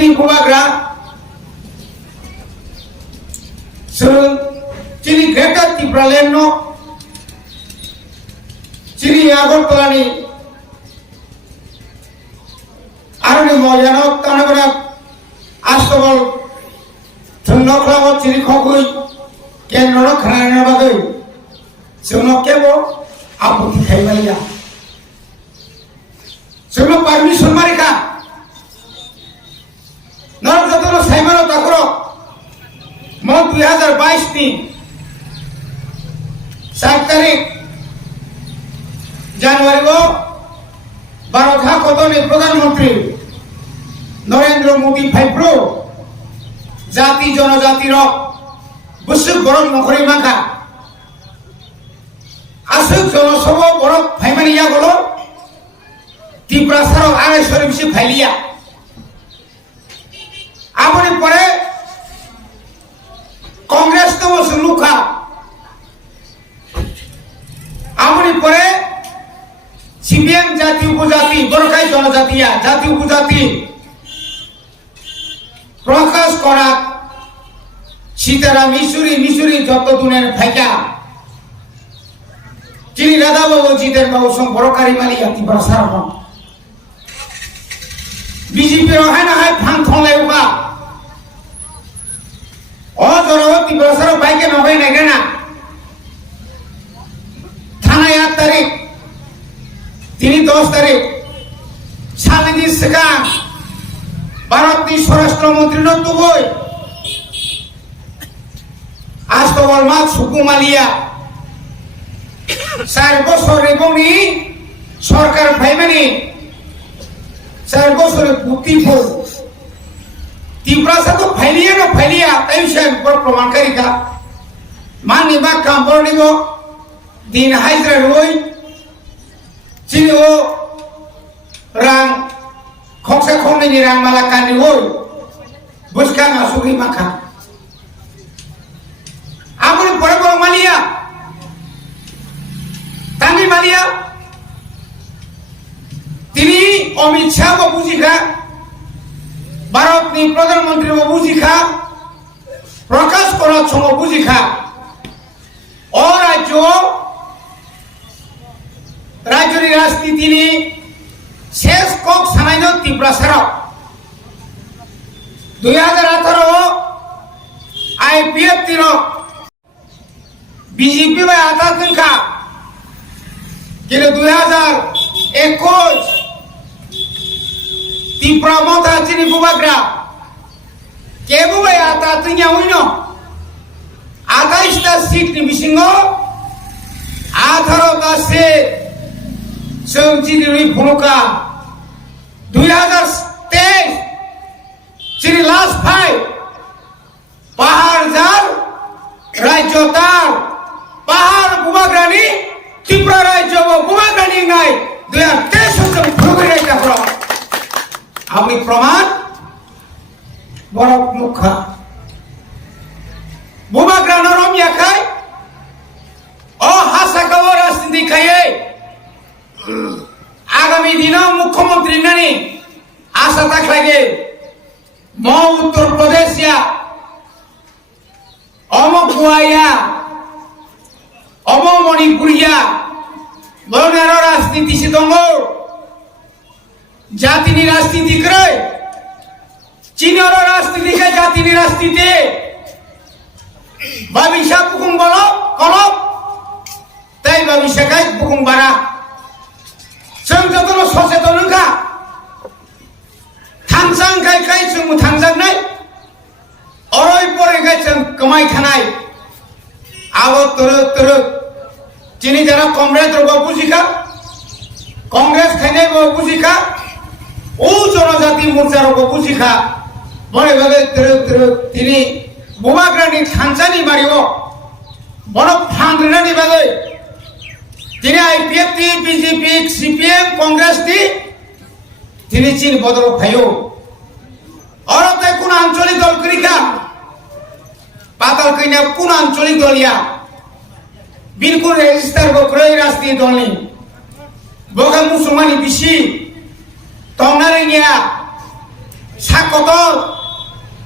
Cini Kubagra, Cini Greater Tibraleno, Cini Agortolani, Aruni Moyano, Tanagara, Astobal, Tunokla, Cini Kogui, Kenora Kana Bagui, Sunokebo, Abu Kaimalia. Semua permission mereka. Nol jatuh Simon Takro. Mau 2022 ni 7 तारीख Januari को बारोथा को तो प्रधानमंत्री नरेंद्र मोदी फाइप्रो जाति जनजाति रो बुसुक बरम नखरी माखा आसुक जनसभा बरम फाइमानिया गलो Tipra sarong आगे शरीफ से फैलिया आपने परे कांग्रेस तो वो सुलूखा आपने परे सीपीएम जाति उपजाति बरकाई जनजातिया जाति उपजाति प्रकाश करा सीतारा मिसुरी जत्तो दुनिया फैका चिनी राधा बाबू जीतेर बाबू सं बरकारी Mallya तिब्रा सारong BJP rohai na hai phang thong lai uka o joro Tripura saro bike no hoy na gena thana 8 tarik tini 10 tarik Shalini Sekan Bharat ni Swarashtra Mantri no tuboi Astobal mat sukumalia sar bosor reboni sarkar phaimani Sargosore Putipur Tripura satu failia no failia tension पर प्रमाण करेगा मान निबा कांपोर निबो दिन hydra रोई चिनी वो रंग खोक्सा खोने नि रंग माला कानी रोई बुस्का नासुगी माखा आमुनी परे मालिया तांगी मालिया তিনি অমিত শাহ বাবুজি খা ভারত নি প্রধানমন্ত্রী বাবুজি খা প্রকাশ করার সময় বাবুজি খা ও রাজ্যের রাজনীতি নি শেষ কক সানাইন Tripura সারা 2018 আইপিএফ তিন বিজেপি বা আতা খা কিন্তু 2021 Tripura mota Cini Kubagra kebu ba ata tinya uino ata ista seat ni bisingo atharo ta se Cini ri phunuka 2023 Cini last fight pahar jar rajyo tar pahar Kubagra ni Tripura rajyo Kubagra ni ngai 2023 se phugure ta pro আপনি প্রমাণ বড় মুখা বুবাগ্রা নরম ইয়াখাই ও হাসা খবর রাজনীতি খাইয়ে আগামী দিনে মুখ্যমন্ত্রী নানি আশা থাকলাগে ম উত্তর প্রদেশিয়া অম গোয়াইয়া অম মণিপুরিয়া বড় রাজনীতি সে দঙ্গ जाति नि राजनीति करे चीनर राजनीति के जाति नि राजनीति भविष्य बुकुं बोलो कलो ताई भविष्य का बुकुं बारा जों जतनो सचेतन का थांजां गाय जों थांजां नाय अरय परे गाय जों कमाय थानाय आबो तर चीनी जरा कमरेड रो बुजिका कांग्रेस खाने बो बुजिका ও জনজাতি মোর্চার বুঝিখা বড় ভাবে তিনি বুবাগ্রানি খানসানি মারিব বড় ফাংগ্রানি ভাবে তিনি আইপিএফ টি বিজেপি সিপিএম কংগ্রেস টি তিনি চীন বদল ভাইও অরতে কোন আঞ্চলিক দল করিকা পাতাল কইনা কোন আঞ্চলিক দলিয়া বিলকুল রেজিস্টার বকরই রাজনীতি দলনি বগা মুসলমানি বিশি Tongnarinya সাকতর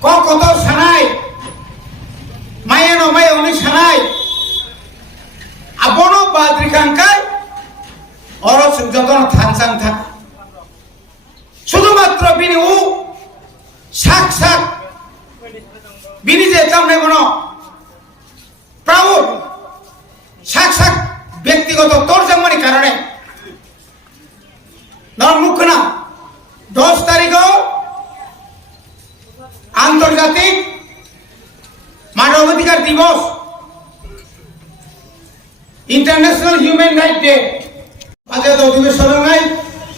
কতর সানাই মায়ানো মায় অনেক সানাই আবনো বাদ্রিকাঙ্কায় অরস যতন থানসাং থাক শুধুমাত্র বিনি উ শাক শাক বিনি যে চামনে মনো প্রাউড শাক শাক ব্যক্তিগত তর্জমানি কারণে নরমুখনা 10 তারিখ আন্তর্জাতিক মানবাধিকার দিবস international human right day panchayat অধিবেশন নাই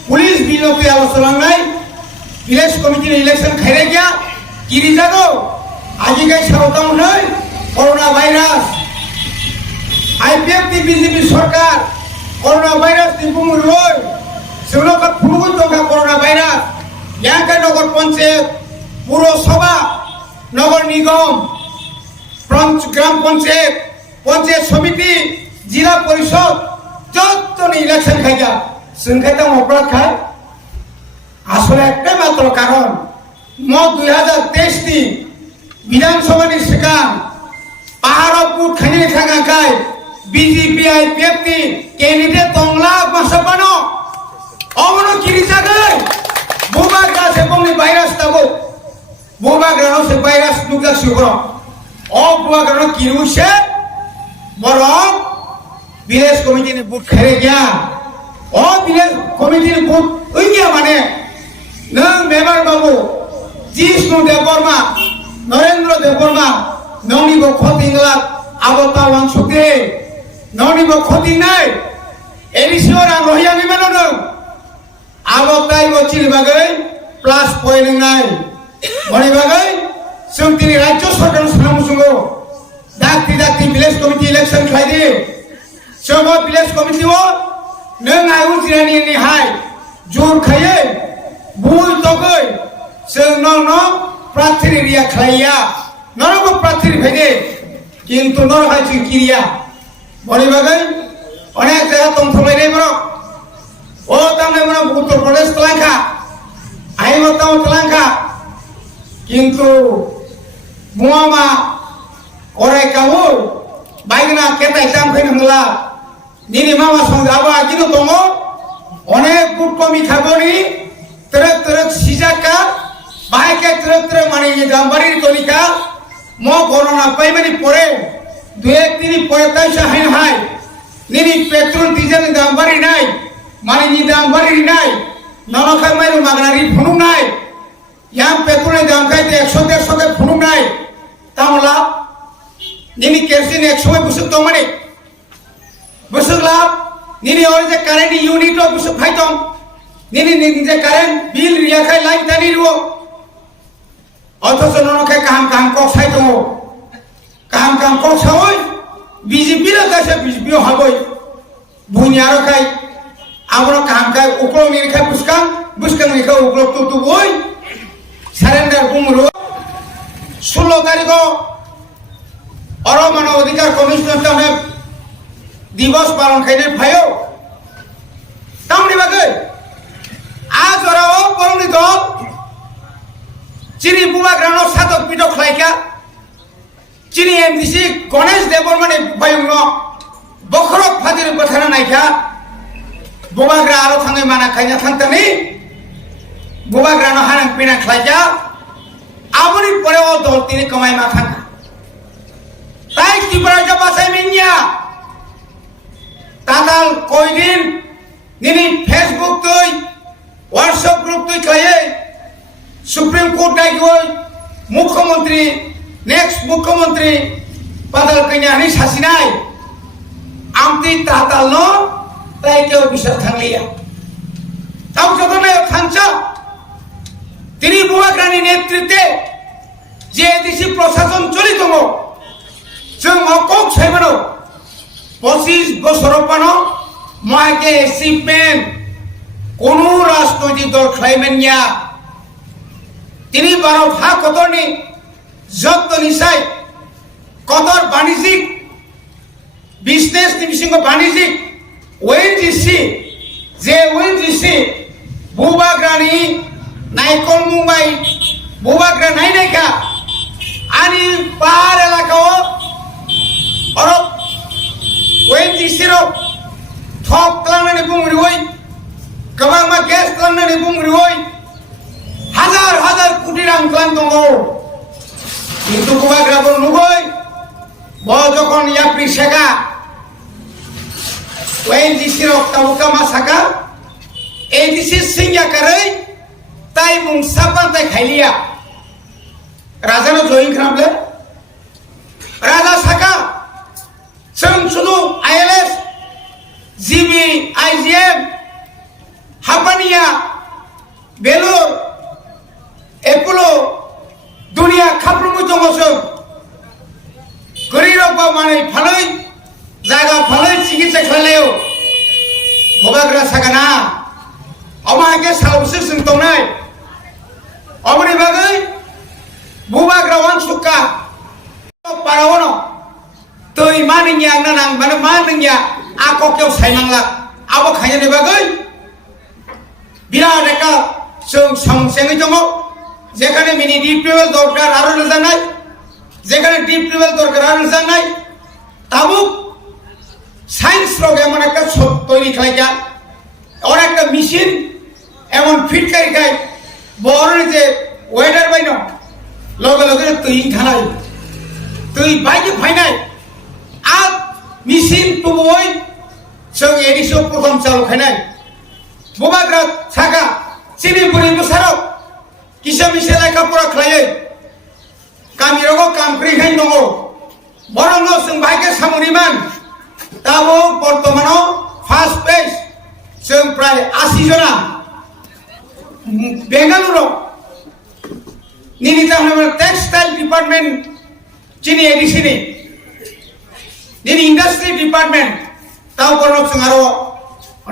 পুলিশ বিলতি আলোচনা নাই ভিলেজ কমিটির ইলেকশন খাইরে গিয়া কিরি যাগো আজিকাই সাউতাম নাই করোনা ভাইরাস আইপিএফ বিজেপি সরকার করোনা ভাইরাস নিপুণ রয় সেগুলো ফুলগুল দোকা করোনা ভাইরাস ইয়াঙ্কা নগর পঞ্চায়েত পুরসভা নগর নিগম গ্রাম পঞ্চায়েত পঞ্চায়েত সমিতি জেলা পরিষদ যত ইলেকশন খাইগা সংখ্যাটা অপরাধ খায় আসলে একটাই মাত্র কারণ 2023 বিধানসভা নির্বাচন পাহাড় পুট খাইলে থাকা খায় বিজেপি আইপিএফ ক্যান্ডিডেট তংলা মাসাপানো অমন কিরি জাগায় বুবাগ্রা সে বংনি ভাইরাস তাবো বুবাগ্রা সে ভাইরাস নুকা সুগ্র অ বুবাগ্রা কিরুছে বরং ভিলেজ কমিটির বুট খেলে গিয়া অ ভিলেজ কমিটির বুট ওই গিয়া মানে নং মেম্বার বাবু জিষ্ণু দেববর্মা নরেন্দ্র দেববর্মা ননিব খতিংলা আবতা ওয়াংসুকে ননিব খতিং নাই এরিসিওর আং রহিয়া বিমানো নং আবতাই বচির বাগৈ প্লাস পয়েন্ট নাই মনে বাগৈ जों दिनै राज्य सरकार सामुसुंगो दाक्ति ভিলেজ कमिटि इलेक्शन खायदि जों ভিলেজ कमिटिओ नों आयु जिरानि हाय जुर खायै बुय तगै जों न प्रार्थी रिया खाया नरगो प्रार्थी फैदे किन्तु नर हाय जों किरिया मने बागै अनेक जायगा दंथलायनाय बरो ओ तामने बरो उत्तर प्रदेश तलांखा आइमताव तलांखा किन्तु मुआमा ओराय कावो बाइगना केता एग्जाम फैनो होला निनि मामा संजाबा किनु दङो अनेक बुट कमी खाबोनि तरक सिजाका बाइके तरक माने जामबारि तलिका म गणना पाइमानि परे 2-1 परे ताइसा हाइन हाय निनि पेट्रोल डिजेल दामबारि नाय माने नि दामबारि नाय ननखाय माइरु मागनारि फुनु नाय याम पेट्रोल दाम खायते 100-150 के फुनु नाय तामला निनि केरसिन 100 बुसुक तो माने बुसुकला निनि और जे कारेन्ट यूनिट बुसुक फाइतम निनि जे कारेन्ट बिल रियाखाय लाइन तानि रुओ अथच ननखाय काम को साइतो काम को सावय बीजेपी रा गासे बीजेपी हाबय बुनि आरो खाय आबरो काम खाय उकलो नि खाय बुसकां नि खाय उकलो तो बय सारेन्डार बुमरो 16 तारिख और मानव अधिकार कमिशन दिवस पालन खाई भाई तामनि बागै आज बरंनि दल चिनी बुबाग्रानो साधक पिटक खायका चिनी एमडीसी गणेश देबबर्मानि बायुंनो बखरक फादिर बथाना नायखा बुबाग्रा आरो थाङै माना खायना थांतानि बुबाग्रानो हानां पिना खायका आबनि परे ओ दल तिनि कमाय मा थांका ताई त्रिपुरा बासाय मिन्या ताताल कयदिन निनि फेसबुक तै व्हाट्सएप ग्रुप तै खायै सुप्रीम कोर्ट दायगय मुख्यमंत्री नेक्स्ट मुख्यमंत्री पादाल कन्यानि सासिनाय आमति ताताल न ताई केव बिसर थांलिया ताव जतने थांचा তিনি বুবাগ্রানি নেতৃত্বে যে দেশি প্রশাসন চলিত जों अকক साइबानो 25 বছর পানো माके एचिवमेंट कोनो राजनैतिक दल खालायमेनिया তিনি भारत हा कतरनि जत्त निसाय कतर बाणिज्यिक बिजनेस निमिसिंग बाणिज्यिक ओएनजीसी जे ओएनजीसी बुबाग्रानि नायकल मुंबाई বুবাগ্রা নাই নাইকা আনি পাহাড় এলাকাও অরব ONGC रो थॉप खालामनानै बुंरिवै गोबां मा गेस खालामनानै बुंरिवै हाजार हाजार कोटी रां खालाम दङ কিন্তু বুবাগ্রাবো নুগৈ ब যখন ইয়াপ্রি শেখা ONGC रो ताबुका मा साका ADC सिंया करै ताइ मुं सापान ताइ खाइलिया राजानो जइन खालामले राजा साका जों सुदु ILS GB IGM हापानिया Belur Apollo दुनिया खाफ्रोमबो दङ जों गरिरबा माने फालै जागा फालै चिकित्सा खालायो बुबाग्रा सागाना अमाके सावसो जों दंनाय अमनि बागै बुबाग्रा वान सुका पारावनो तै मा नोंनिया आंना नां माने मा नोंनिया आककेव सायनांला आबो खायनि बागै बिराद एका जों संसेङै दङ जेखाने मिनि डिप लेभेल दरकार आरो रोजानाय जेखाने डिप लेभेल दरकार आरो रोजानाय ताबुक সায়েন্স রোগ এমন একটা তৈরি খাইকা আর একটা মেশিন এমন ফিট খাই বড় যে ওয়েদার বাইন লগে লগে তুই খানাই তুই বাইকে ফাইনাই আর মেশিন তুই সব এডিসো প্রথম চালু খাইনাই বুবাগ্রা থাকা চিনি বুড়ি বসারক কিসা মিশে লেখাপড়া খাইয়ে কামি রোগ কাম করি খাই দङ বরং जों বাইকে সামরিমান ताबो बर्तमानाव फार्स्ट पेज जों प्राय 80 जना बेंगालुरु निनिता होनो टेक्सटाइल डिपार्टमेंट चिनि एडिसिनि निनि इंडस्ट्री डिपार्टमेंट ताव बरनो जों आरो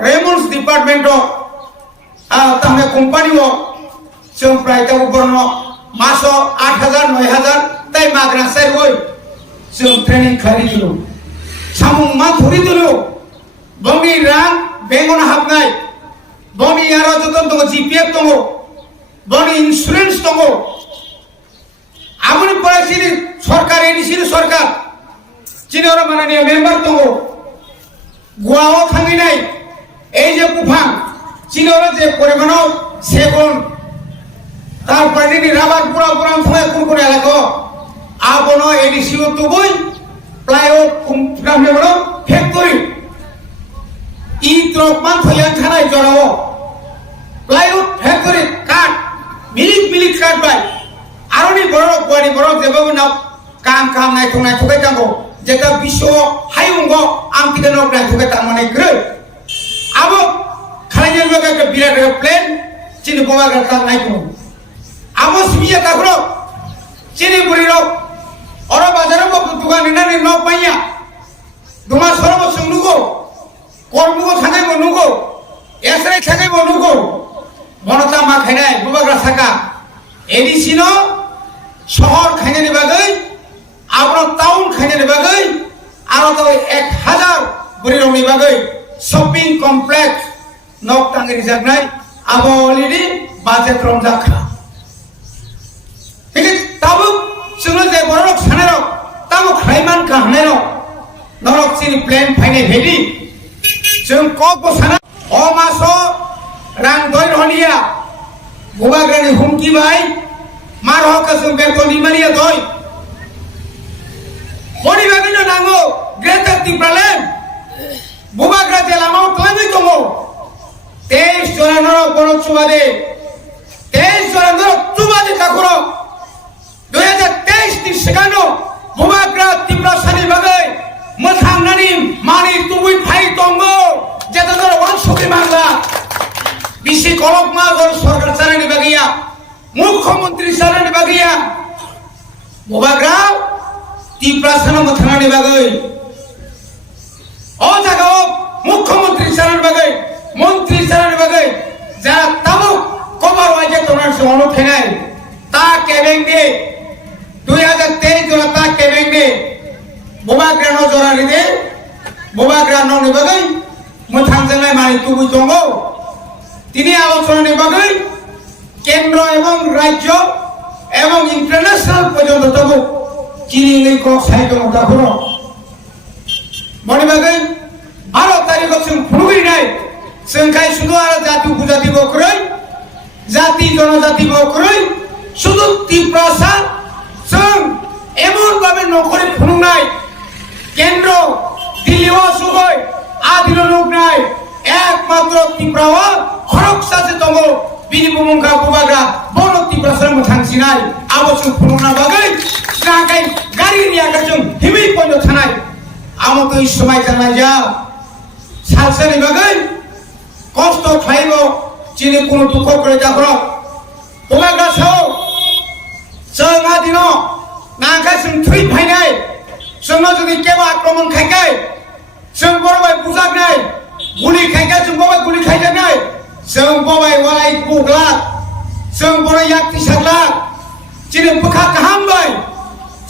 रेमन्स डिपार्टमेंट तामे कम्पानियाव जों प्राय ताव बरनो मासो 8000 9000 ताइ माग्रा साइरवै जों ट्रेनिं खारिदिलो सामुं मा धरि दिलो बंनि रां बेंगन हाबनाय बंनि आरो जतन दङ GPF दङ बंनि इन्सुरेन्स दङ आमुनि फरायसिनि सरकार एडिसिनि सरकार चिनर माननीय मेम्बार दङ गुवाव थांगिनाय এই যে কুফাং চিনর যে পরিমাণও সেগুন তারপরে নিনি রাবার পুরা পুরা থায় কোন কোন এলাকা আবনো এডিসিও তুবই প্লাইউড কুমফ্রামে বড় ফ্যাক্টরি ই ট্রক মান থয়ান থানাই জড়াও প্লাইউড ফ্যাক্টরি কাট মিলিক মিলিক কাট বাই আরনি বড় বড় বড় যেভাবে না কাম কাম নাই থুকাই তাঙ্গো যেটা বিশ্ব হাইউঙ্গ আমতিকে নক নাই থুকাই তার মানে গ্রে আবো খাইজের লগে একটা বিরাট প্লেন চিনি বুবাগ্রা তা নাই কোন আবো সিমিয়া তাগুলো চিনি বুড়িরো Orang bazaran ko tugan ina ni no panya duma soro mo sungnugo kormugo thangai mo nugo esrai thangai mo nugo bonota ma khainai bubagra saka edisino শহর খাইনে বাগৈ আবর টাউন খাইনে বাগৈ আরো তো 1000 বরিরমনি বাগৈ শপিং কমপ্লেক্স নক টাঙ্গি জাগনাই আবো অলরেডি বাজেট রমজাখা ঠিক আছে তাবু जोंनो जे बरक सानेरो ताबो खाइमान काहनेरो नरक सिनि प्लेन फाइने भेदि जों कब बसाना अ मासो रां दय रहनिया बुबाग्रानि हुमकि बाय मार हक जों बेतनि मारिया दय हरि बागैनो नांगौ ग्रेटार टिप्रालेन बुबाग्रा जेलामाव क्लाबै दङ 23 जनानो बरक सुबादे 23 जनानो सुबादे ताखरो 2023 ni segano bubagra tiprasani bagai mothangani mani tubui phai tongo jetador wan soki mangla bisi kolok ma gor sarkar sarani bagiya mukhyamantri sarani bagiya bubagra tiprasana mothangani bagai o jagao mukhyamantri sarani bagai mantri sarani bagai ja tamu kobar waje tonar sono khenai ta kebeng de 2023 জোড়া তা কেবেংনে বুবাগ্রানো জোড়ারি দে বুবাগ্রানো নি বাগৈ মোথাংজনাই মানি তুবুই দङ তিনি আলোচনা নি বাগৈ কেন্দ্র এবং রাজ্য এবং ইন্টারন্যাশনাল পর্যন্ত তবু চিনি নেই কক সাহিত্য দেখো মনে বাগাই 12 তারিখ ফুলগুলি নাই সংখ্যায় শুধু আর জাতি উপজাতি বকরই জাতি জনজাতি বকরই শুধু ত্রিপ্রাসা সং এমন ভাবে নকরে ফুলু নাই কেন্দ্র দিল্লিও সুগয় আদিল লোক নাই একমাত্র ত্রিপ্রাওয়া খরক সাথে তম বিনিমুঙ্গা বুবাগা বড় ত্রিপ্রাসার মথাংসি নাই আবশ্যক ফুলু না বাগাই নাকাই গাড়ি নিয়ে গেছুন হিমি পঞ্জ থানায় আমার তো এই সময় জানা যা সালসানি বাগাই কষ্ট খাইব চিনি কোনো দুঃখ করে দেখো বুবাগা সাও जोंहा दिन नांखाय जों थै फायनाय जोंहा जुदि केबा आक्रमण खायखाय जों बरबाय बुजागनाय गुलि खायखाय जों बबाय गुलि खायजानाय जों बबाय वालाय बुगला जों बर याक्ति सागला दिनै बोखा गाहामबाय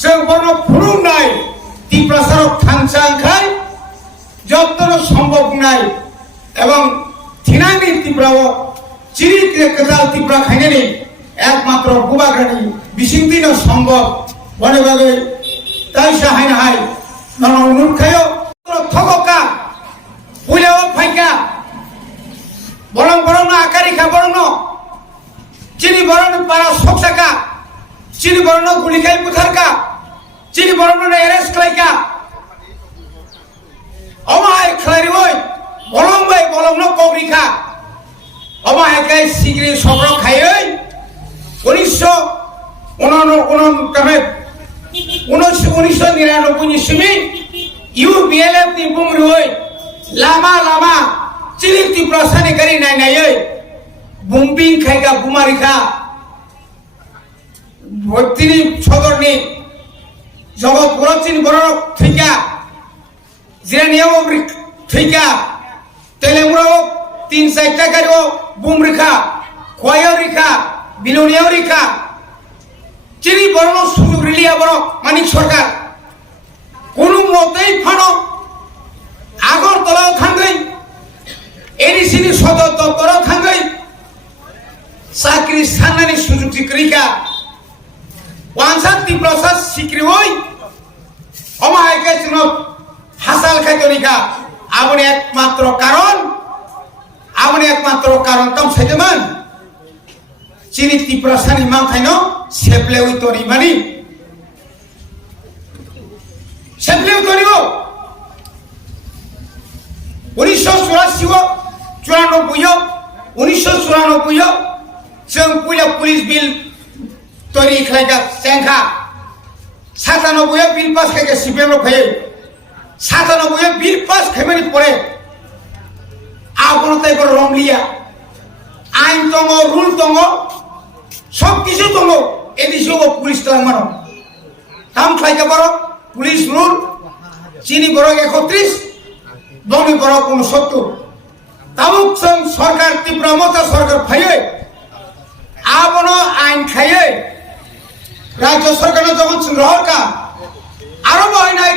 जों बरनो फुरुंनाय ত্রিপ্রাসারক थांसांखाय যতনো সম্ভব নাই এবং থিনানি ত্রিপ্রাও চিরি কেদাল ত্রিপ্রা খাইনানি একমাত্র বুবাগ্রানি বিসিংদিনো সম্ভব বনে ভাবে তাই সাহাই নাহাই নন অনুরোধ খায় থগকা পুলেও ফাইকা বরং বরং আকারিকা বরং চিনি বরং পারা সকসাকা চিনি বরং গুলিখাই পুথারকা চিনি বরং এরেস্ট খাইকা অমায় খেলারি ওই বলং ভাই বলং কগরিখা অমায় গাই সিগরি সবর খাই 1999 সিমি ইউবিএলএফ नि बुंग्रोय लामा लामा चिनि ত্রিপ্রাসানি गारि नायनायै बुंबिं खायगा बुमारिखा भक्तिनि सदरनि जगत बरचिन बरक थैका जिरानियाव थैका तेलेंग्राव 3-4 गारियाव बुमरिखा खयाव रिखा बिलोनियाव रिखा चिनी बरनो सुजुग रिलिया बरक मानिक सरकार কোনো মতেই ফানো আগরতলাও থাঙ্গই এডিসিনি সদর দপ্তরও থাঙ্গই চাকরি সান্নানি সুযোগ টিকরিকা ওয়ানসা ত্রিপ্রাসা সিকরি ওই অমায়কে চিন হাসাল খাইতনিকা আপনি একমাত্র কারণ তম সাইতেমান চিনি ত্রিপ্রাসানি মাংখাইনো সেপ্লেউই তরি মানি সেপ্লেউ তরিব 1994 जों पुलिस बिल तरी खायगा सेंखा 97 बिल पास खायगा सीपीएम रो खाय 97 बिल पास खायमानि परे आपन ताइबर रमलिया आइन दङ रुल दङ सब किछु दङ एदिसो पुलिस लांमानो काम खायगा बरो पुलिस रूल चिनी बरो 31 दनि बरो 69 ताबुक जों सरकार ত্রিপ্রামতা सरकार फायै आपनो आइन खायै राज्य सरकार যখন रहरका आरो बहायनाय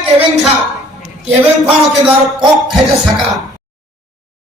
केबें फानो के द्वारा कक खायजा साका